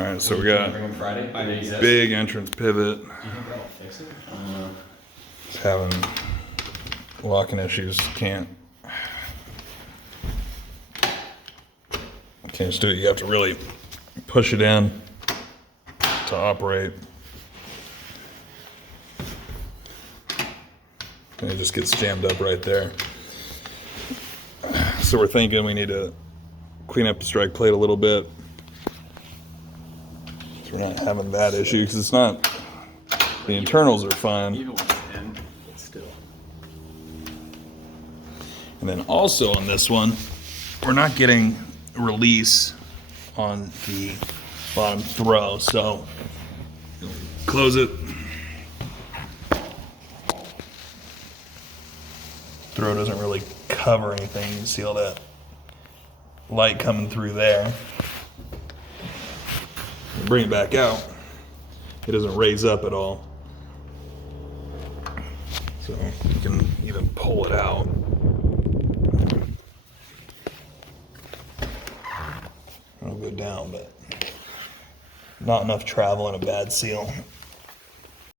All right, so we Can I got bring them Friday? Do they exist? big entrance pivot. Do you think that'll fix it? It's having locking issues. Can't just do it. You have to really push it in to operate. And it just gets jammed up right there. So we're thinking we need to clean up the strike plate a little bit. So we're not having that issue because it's not, the internals are fine. Even with 10, it's still. And then also on this one, we're not getting release on the bottom throw. So close it. Throw doesn't really cover anything. You can see all that light coming through there. Bring it back out. It doesn't raise up at all. So you can even pull it out. It'll go down, but not enough travel and a bad seal.